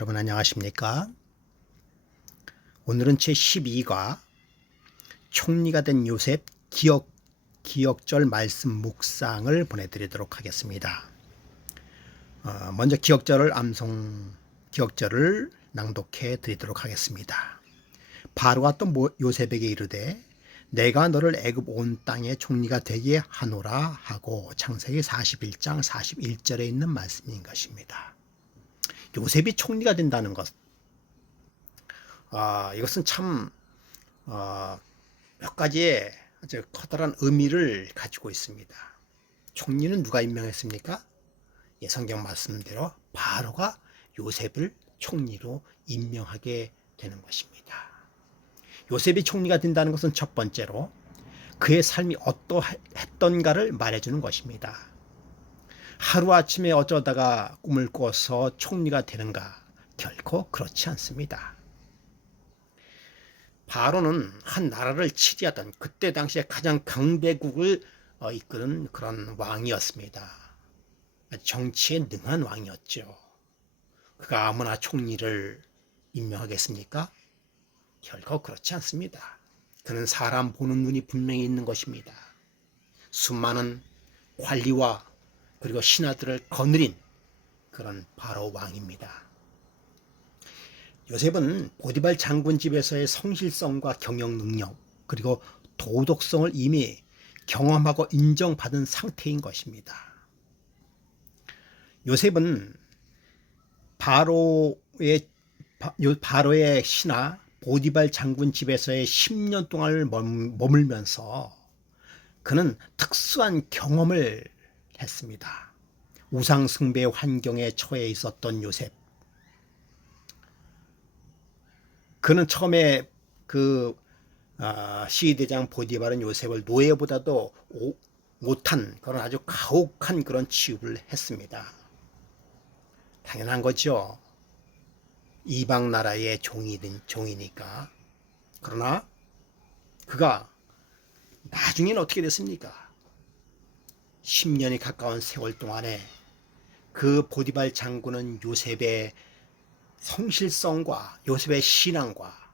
여러분 안녕하십니까? 오늘은 제12과 총리가 된 요셉 기억절 말씀 묵상을 보내드리도록 하겠습니다. 먼저 기억절을 낭독해 드리도록 하겠습니다. 바로가 또 요셉에게 이르되 내가 너를 애굽 온 땅의 총리가 되게 하노라 하고 창세기 41장 41절에 있는 말씀인 것입니다. 요셉이 총리가 된다는 것, 이것은 참 몇 가지의 아주 커다란 의미를 가지고 있습니다. 총리는 누가 임명했습니까? 성경 말씀대로 바로가 요셉을 총리로 임명하게 되는 것입니다. 요셉이 총리가 된다는 것은 첫 번째로 그의 삶이 어떠했던가를 말해주는 것입니다. 하루아침에 어쩌다가 꿈을 꿔서 총리가 되는가? 결코 그렇지 않습니다. 바로는 한 나라를 치리하던 그때 당시에 가장 강대국을 이끄는 그런 왕이었습니다. 정치에 능한 왕이었죠. 그가 아무나 총리를 임명하겠습니까? 결코 그렇지 않습니다. 그는 사람 보는 눈이 분명히 있는 것입니다. 수많은 관리와 그리고 신하들을 거느린 그런 바로 왕입니다. 요셉은 보디발 장군 집에서의 성실성과 경영 능력 그리고 도덕성을 이미 경험하고 인정받은 상태인 것입니다. 요셉은 바로의 신하 보디발 장군 집에서의 10년 동안을 머물면서 그는 특수한 경험을 했습니다. 우상 숭배의 환경에 처해 있었던 요셉. 그는 처음에 시위대장 보디발은 요셉을 노예보다도 못한 그런 아주 가혹한 그런 취급을 했습니다. 당연한 거죠. 이방 나라의 종이니까. 그러나 그가 나중에는 어떻게 됐습니까? 10년이 가까운 세월 동안에 그 보디발 장군은 요셉의 성실성과 요셉의 신앙과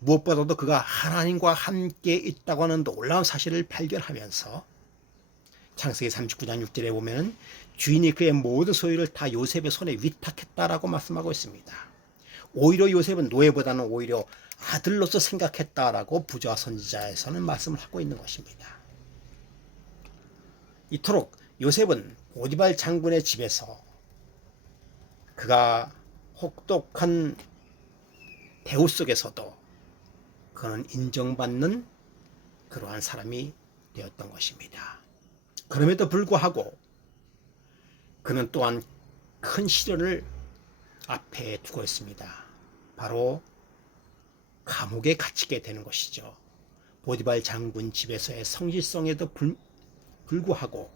무엇보다도 그가 하나님과 함께 있다고 하는 놀라운 사실을 발견하면서 창세기 39장 6절에 보면 주인이 그의 모든 소유를 다 요셉의 손에 위탁했다라고 말씀하고 있습니다. 오히려 요셉은 노예보다는 오히려 아들로서 생각했다라고 부조와 선지자에서는 말씀을 하고 있는 것입니다. 이토록 요셉은 보디발 장군의 집에서 그가 혹독한 대우 속에서도 그는 인정받는 그러한 사람이 되었던 것입니다. 그럼에도 불구하고 그는 또한 큰 시련을 앞에 두고 있습니다. 바로 감옥에 갇히게 되는 것이죠. 보디발 장군 집에서의 성실성에도 불구하고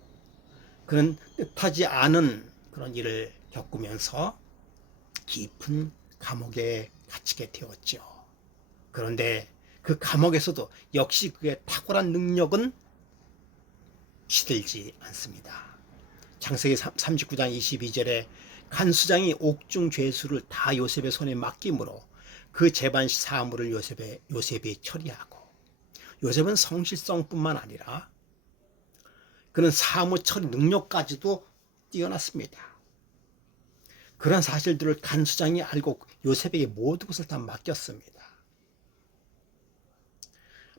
그는 뜻하지 않은 그런 일을 겪으면서 깊은 감옥에 갇히게 되었죠. 그런데 그 감옥에서도 역시 그의 탁월한 능력은 시들지 않습니다. 창세기 39장 22절에 간수장이 옥중 죄수를 다 요셉의 손에 맡김으로 그 재반 사물을 요셉이 처리하고 요셉은 성실성뿐만 아니라 그는 사무 처리 능력까지도 뛰어났습니다. 그런 사실들을 간수장이 알고 요셉에게 모든 것을 다 맡겼습니다.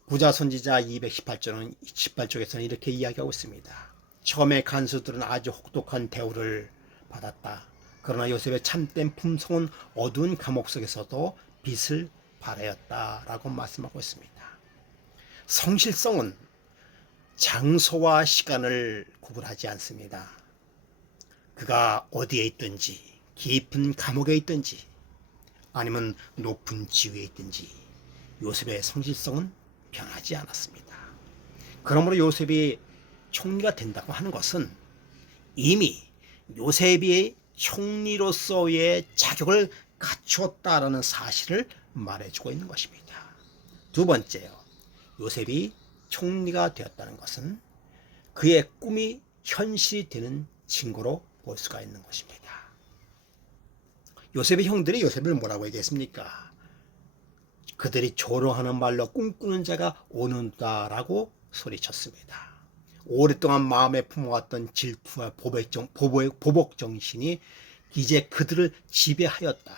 부자 선지자 218쪽에서는 이렇게 이야기하고 있습니다. 처음에 간수들은 아주 혹독한 대우를 받았다. 그러나 요셉의 참된 품성은 어두운 감옥 속에서도 빛을 발하였다라고 말씀하고 있습니다. 성실성은 장소와 시간을 구분하지 않습니다. 그가 어디에 있든지 깊은 감옥에 있든지 아니면 높은 지위에 있든지 요셉의 성실성은 변하지 않았습니다. 그러므로 요셉이 총리가 된다고 하는 것은 이미 요셉이 총리로서의 자격을 갖추었다라는 사실을 말해주고 있는 것입니다. 두 번째요. 요셉이 총리가 되었다는 것은 그의 꿈이 현실이 되는 증거로 볼 수가 있는 것입니다. 요셉의 형들이 요셉을 뭐라고 얘기했습니까? 그들이 조롱하는 말로 꿈꾸는 자가 오는다라고 소리쳤습니다. 오랫동안 마음에 품어왔던 질투와 보복 정신이 이제 그들을 지배하였다.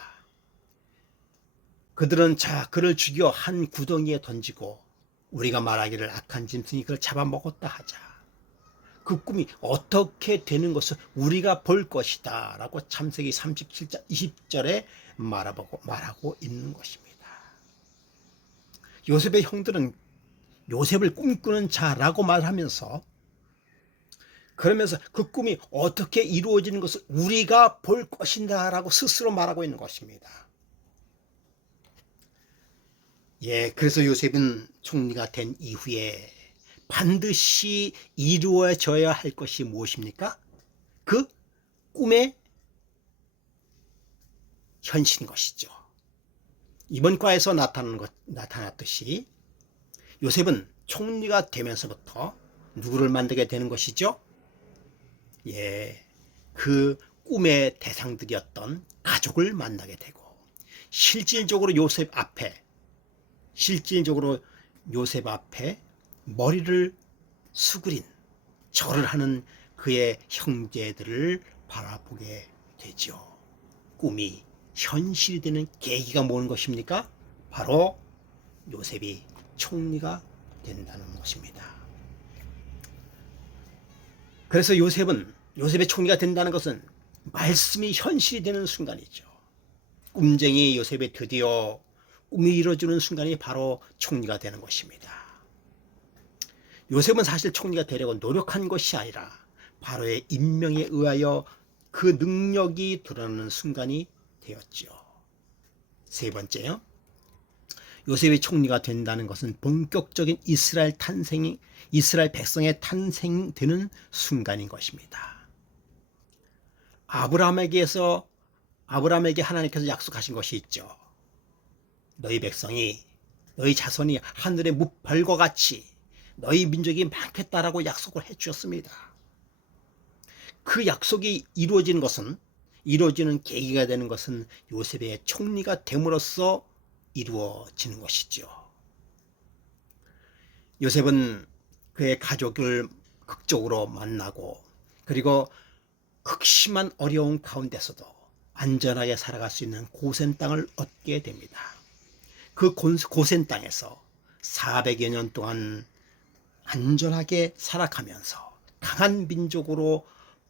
그들은 그를 죽여 한 구덩이에 던지고 우리가 말하기를 악한 짐승이 그를 잡아먹었다 하자. 그 꿈이 어떻게 되는 것을 우리가 볼 것이다 라고 창세기 37장 20절에 말하고 있는 것입니다. 요셉의 형들은 요셉을 꿈꾸는 자라고 말하면서 그러면서 그 꿈이 어떻게 이루어지는 것을 우리가 볼 것이다 라고 스스로 말하고 있는 것입니다. 그래서 요셉은 총리가 된 이후에 반드시 이루어져야 할 것이 무엇입니까? 그 꿈의 현실인 것이죠. 이번 과에서 나타났듯이 요셉은 총리가 되면서부터 누구를 만나게 되는 것이죠? 그 꿈의 대상들이었던 가족을 만나게 되고 실질적으로 요셉 앞에 머리를 수그린 절을 하는 그의 형제들을 바라보게 되죠. 꿈이 현실이 되는 계기가 뭐는 것입니까? 바로 요셉이 총리가 된다는 것입니다. 그래서 요셉의 총리가 된다는 것은 말씀이 현실이 되는 순간이죠. 꿈쟁이 요셉이 드디어 꿈이 이루어지는 순간이 바로 총리가 되는 것입니다. 요셉은 사실 총리가 되려고 노력한 것이 아니라 바로의 임명에 의하여 그 능력이 드러나는 순간이 되었죠. 세 번째요. 요셉이 총리가 된다는 것은 본격적인 이스라엘 백성의 탄생되는 순간인 것입니다. 아브라함에게 하나님께서 약속하신 것이 있죠. 너희 백성이, 너희 자손이 하늘의 무별과 같이 너희 민족이 많겠다라고 약속을 해 주셨습니다. 그 약속이 이루어지는 계기가 되는 것은 요셉의 총리가 됨으로써 이루어지는 것이죠. 요셉은 그의 가족을 극적으로 만나고 그리고 극심한 어려움 가운데서도 안전하게 살아갈 수 있는 고센 땅을 얻게 됩니다. 그 고센 땅에서 400여 년 동안 안전하게 살아가면서 강한 민족으로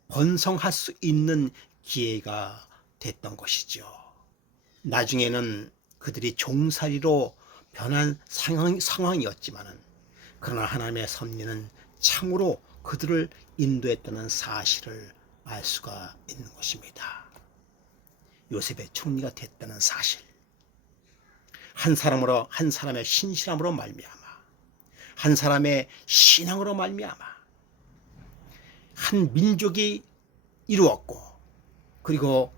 번성할 수 있는 기회가 됐던 것이죠. 나중에는 그들이 종살이로 변한 상황이었지만 그러나 하나님의 섭리는 참으로 그들을 인도했다는 사실을 알 수가 있는 것입니다. 요셉의 총리가 됐다는 사실, 한 사람의 신실함으로 말미암아, 한 사람의 신앙으로 말미암아 한 민족이 이루었고, 그리고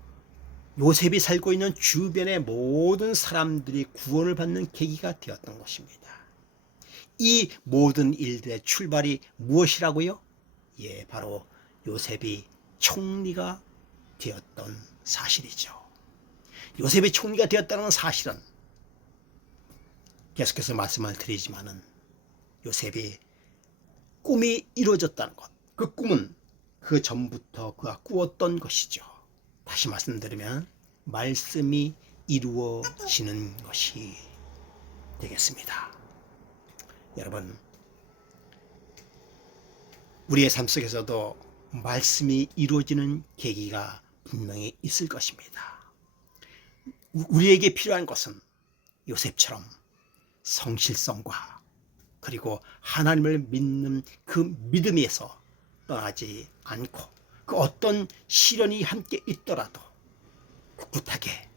요셉이 살고 있는 주변의 모든 사람들이 구원을 받는 계기가 되었던 것입니다. 이 모든 일들의 출발이 무엇이라고요? 바로 요셉이 총리가 되었던 사실이죠. 요셉이 총리가 되었다는 사실은 계속해서 말씀을 드리지만은 요셉이 꿈이 이루어졌다는 것, 그 꿈은 그 전부터 그가 꾸었던 것이죠. 다시 말씀드리면 말씀이 이루어지는 것이 되겠습니다. 여러분, 우리의 삶 속에서도 말씀이 이루어지는 계기가 분명히 있을 것입니다. 우리에게 필요한 것은 요셉처럼 성실성과 그리고 하나님을 믿는 그 믿음에서 떠나지 않고 그 어떤 시련이 함께 있더라도 꿋꿋하게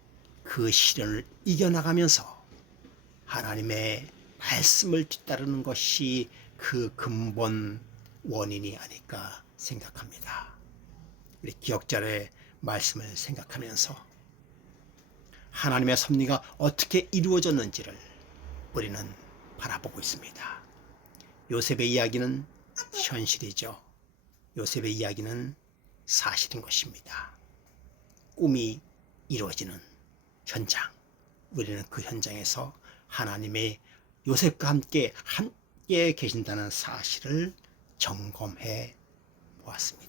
그 시련을 이겨나가면서 하나님의 말씀을 뒤따르는 것이 그 근본 원인이 아닐까 생각합니다. 우리 기억자의 말씀을 생각하면서 하나님의 섭리가 어떻게 이루어졌는지를 우리는 바라보고 있습니다. 요셉의 이야기는 현실이죠. 요셉의 이야기는 사실인 것입니다. 꿈이 이루어지는 현장, 우리는 그 현장에서 하나님의 요셉과 함께 계신다는 사실을 점검해 보았습니다.